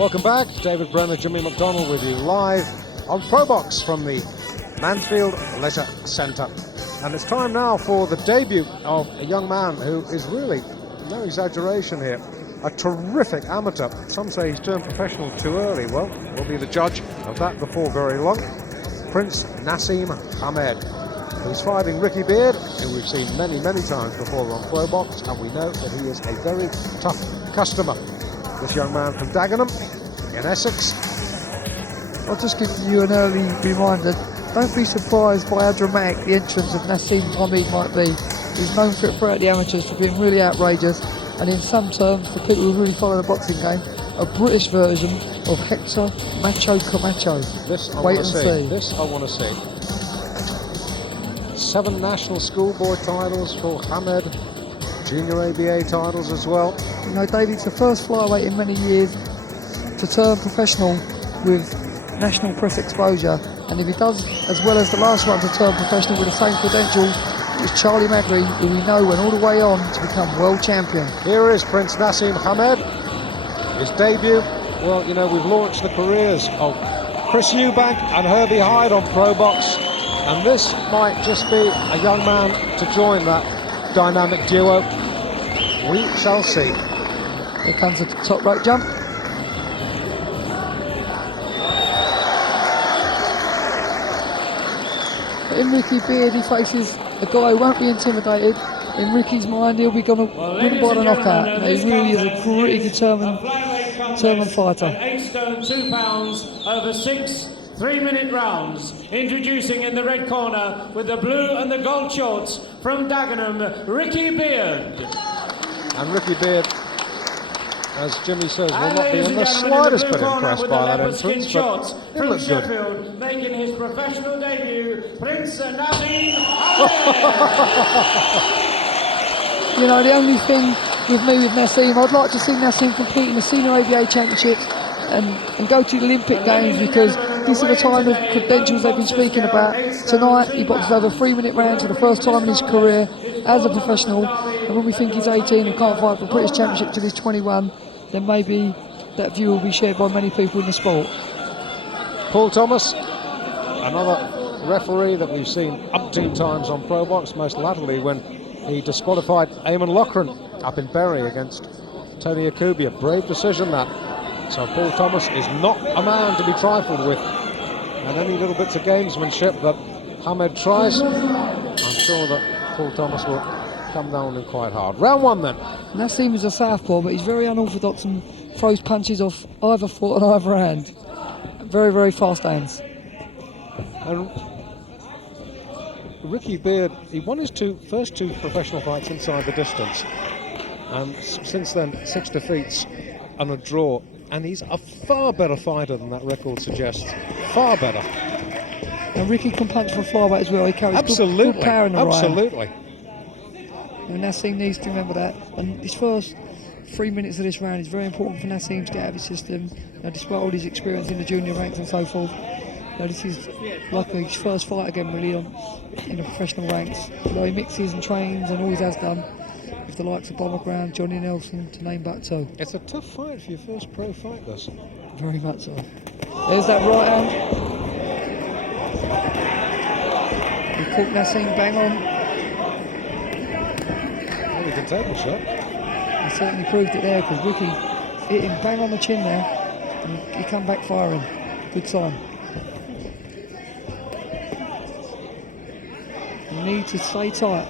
Welcome back. David Brenner, Jimmy McDonald with you live on ProBox from the Mansfield Leisure Centre. And it's time now for the debut of a young man who is really, no exaggeration here, a terrific amateur. Some say he's turned professional too early. Well, we'll be the judge of that before very long. Prince Naseem Hamed, who's fighting Ricky Beard, who we've seen many, many times before on ProBox, and we know that he is a very tough customer. This young man from Dagenham in Essex. I'll just give you an early reminder. Don't be surprised by how dramatic the entrance of Naseem Hamed might be. He's known for it throughout the amateurs for being really outrageous, and in some terms, for people who really follow the boxing game, a British version of Hector Macho Camacho. This I want to see. This I want to see. 7 national schoolboy titles for Hamed, junior ABA titles as well. You know, David's the first flyweight in many years to turn professional with national press exposure, and if he does as well as the last one to turn professional with the same credentials, it's Charlie Magri, who we know went all the way on to become world champion. Here is Prince Naseem Hamed, his debut. Well, you know, we've launched the careers of Chris Eubank and Herbie Hyde on ProBox, and this might just be a young man to join that dynamic duo. We shall see. Here comes the top rope jump. In Ricky Beard, he faces a guy who won't be intimidated. In Ricky's mind, he'll be going to win by the knockout. He really is a pretty determined fighter. 8 stone 2 pounds over 6 3-minute rounds. Introducing in the red corner with the blue and the gold shorts from Dagenham, Ricky Beard. And Ricky Beard, as Jimmy says, will not be in the slightest bit impressed by that entrance, but it looks good. Sheffield, making his professional debut, Prince Naseem Hamed. You know, the only thing with me with Naseem, I'd like to see Naseem compete in the Senior ABA Championships and go to the Olympic Games, because this is the kind of credentials they've been speaking about. Tonight, he boxes over 3-minute rounds for the first time in his career as a professional, and when we think he's 18 and can't fight for a British Championship till he's 21, then maybe that view will be shared by many people in the sport. Paul Thomas, another referee that we've seen umpteen times on ProBox, most latterly when he disqualified Eamon Loughran up in Bury against Tony Akubia. Brave decision that. So Paul Thomas is not a man to be trifled with, and any little bits of gamesmanship that Hamed tries, I'm sure that Paul Thomas will come down on him quite hard. Round 1 then. Naseem is a southpaw, but he's very unorthodox and throws punches off either foot and either hand. Very, very fast hands. And Ricky Beard, he won his first two professional fights inside the distance, and since then 6 defeats and a draw, and he's a far better fighter than that record suggests. Far better. And Ricky can punch for a flyweight as well. He carries good power in the right. Absolutely. And Naseem needs to remember that. And his first 3 minutes of this round is very important for Naseem to get out of his system. You know, despite all his experience in the junior ranks and so forth, you know, this is like his first fight again, really, in the professional ranks. Although he mixes and trains and always has done with the likes of Bomber Brown, Johnny Nelson, to name but 2. It's a tough fight for your first pro fight, this. Very much so. There's that right hand. He caught Naseem bang on. Well, he can take a shot. He certainly proved it there, because Ricky hit him bang on the chin there, and he come back firing. Good sign. You need to stay tight.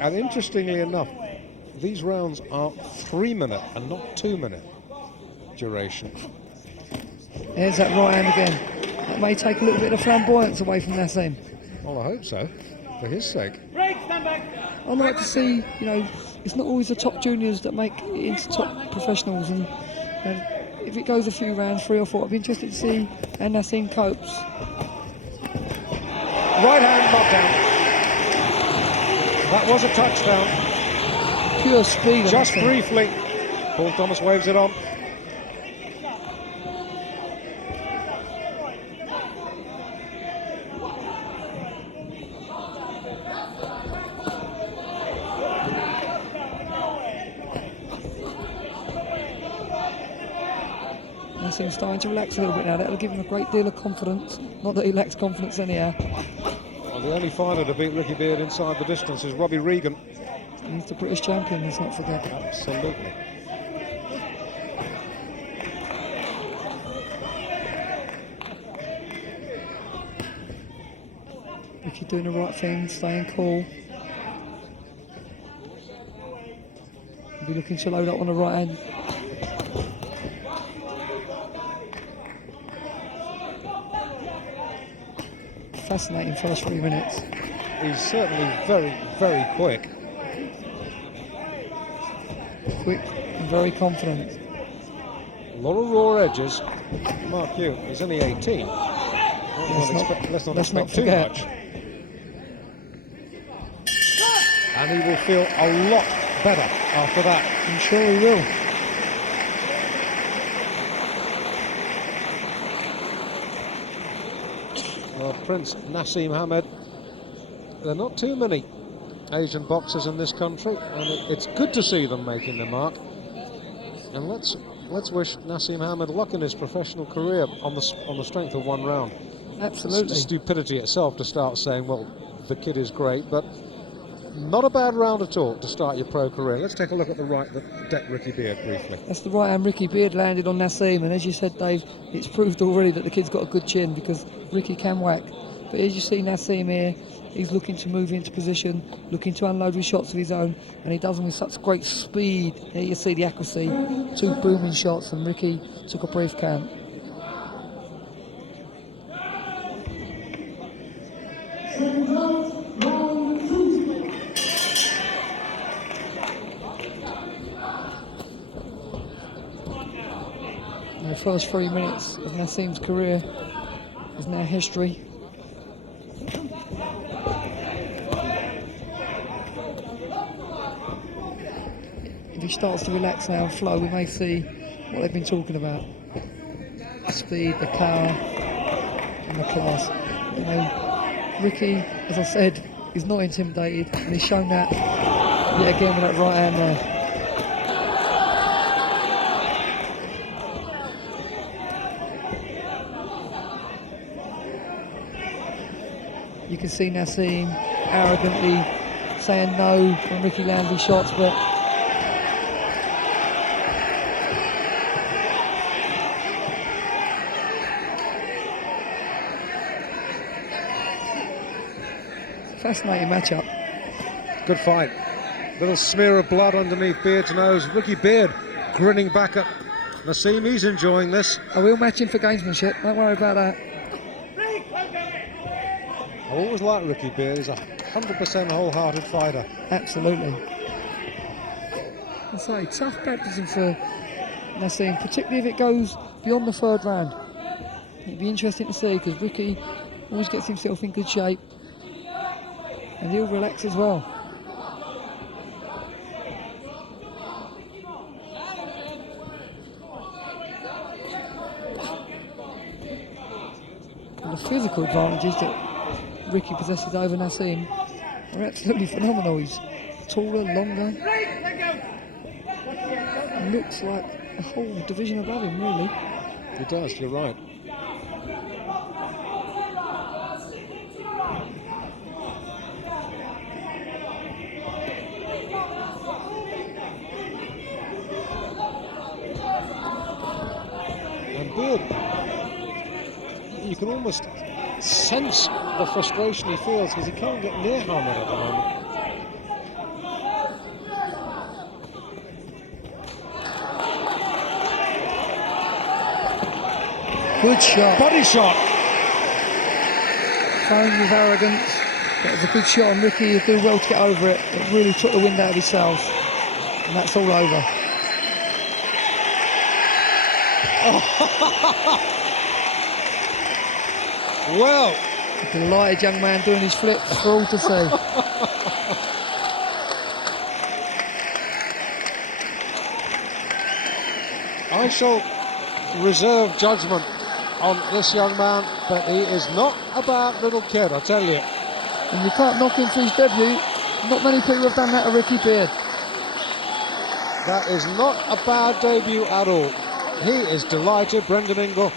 And interestingly enough, these rounds are 3-minute and not 2-minute duration. There's that right hand again. That may take a little bit of flamboyance away from Naseem. Well, I hope so, for his sake. I'd like to see, you know, it's not always the top juniors that make it into top professionals, and you know, if it goes a few rounds, 3 or 4, I'd be interested to see how Naseem copes. Right hand knockdown. That was a touchdown. Pure speed. Just briefly. Paul Thomas waves it on. Naseem's starting to relax a little bit now. That'll give him a great deal of confidence. Not that he lacks confidence anyhow. Well, the only fighter to beat Ricky Beard inside the distance is Robbie Regan. He's the British champion, let's not forget. Absolutely. Ricky doing the right thing, staying cool. He'll be looking to load up on the right hand. Fascinating first 3 minutes. He's certainly very, very quick. Quick and very confident. A lot of raw edges. Mark you, he's only 18. Let's not expect too much. And he will feel a lot better after that. I'm sure he will. Well, Prince Naseem Hamed, there are not too many Asian boxers in this country, and it's good to see them making their mark. And let's wish Naseem Hamed luck in his professional career on the strength of one round. Absolutely. It's stupidity itself to start saying, well, the kid is great, but not a bad round at all to start your pro career. Let's take a look at the right that decked Ricky Beard briefly. That's the right hand Ricky Beard landed on Naseem, and as you said, Dave, it's proved already that the kid's got a good chin because Ricky can whack. But as you see Naseem here, he's looking to move into position, looking to unload with shots of his own, and he does them with such great speed. Here you see the accuracy, 2 booming shots, and Ricky took a brief count. And the first 3 minutes of Naseem's career is now history. If he starts to relax now and flow, we may see what they've been talking about. The speed, the power, and the class. You know, Ricky, as I said, is not intimidated, and he's shown that yet again with that right hand there. You can see Naseem arrogantly saying no when Ricky lands his shots, but fascinating matchup. Good fight. Little smear of blood underneath Beard's nose. Ricky Beard grinning back at Naseem. He's enjoying this. I will match him for gamesmanship, don't worry about that. I always like Ricky Beard. He's a 100% wholehearted fighter. Absolutely. I say, tough baptism for Naseem, particularly if it goes beyond the 3rd round. It'd be interesting to see because Ricky always gets himself in good shape and he'll relax as well. And the physical advantages that Ricky possesses over Naseem are absolutely phenomenal. He's taller, longer. Looks like a whole division above him, really. He does, you're right. And Beard, you can almost sense the frustration he feels because he can't get near Hamed at the moment. Good shot. Body shot. Throwing with arrogance. That was a good shot on Ricky. He'd do well to get over it. It really took the wind out of his sails. And that's all over. Well, a delighted young man doing his flips for all to see. I shall reserve judgment on this young man, but he is not a bad little kid, I tell you. And you can't knock him for his debut. Not many people have done that to Ricky Beard. That is not a bad debut at all. he is delighted. Brendan Ingle,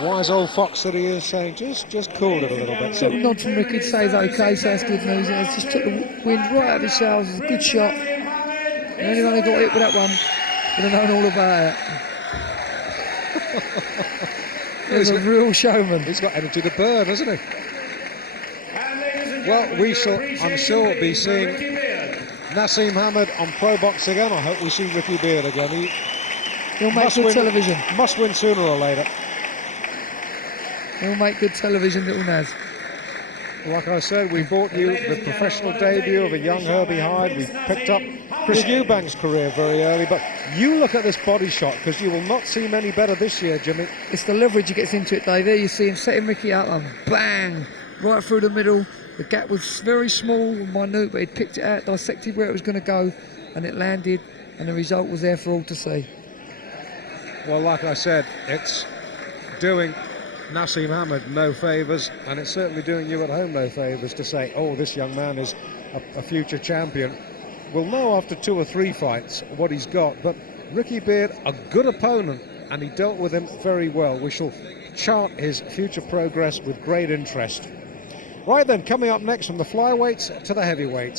wise old fox that he is, saying just cooled it a little bit. So Little nod from Ricky to say he's okay, so that's good news. He just took the wind right out of his sails. It's a good shot. And only when he got hit with that one, would have known all about it. He's a real showman. He's got energy to burn, hasn't he? Well, we shall, I'm sure, be seeing Naseem Hamed on Pro Box again. I hope we see Ricky Beard again. He'll make good television. Must win sooner or later. He'll make good television, little Naz. Like I said, we brought you the professional debut of a young Herbie Hyde. We picked up Chris Eubank's career very early, but you look at this body shot, because you will not see many better this year, Jimmy. It's the leverage he gets into it, Dave. There you see him setting Ricky out and bang, right through the middle. The gap was very small and minute, but he'd picked it out, dissected where it was going to go, and it landed, and the result was there for all to see. Well, like I said, it's doing Naseem Hamed no favours, and it's certainly doing you at home no favours to say, oh, this young man is a future champion. We'll know after 2 or 3 fights what he's got, but Ricky Beard, a good opponent, and he dealt with him very well. We shall chart his future progress with great interest. Right then, coming up next from the flyweights to the heavyweights.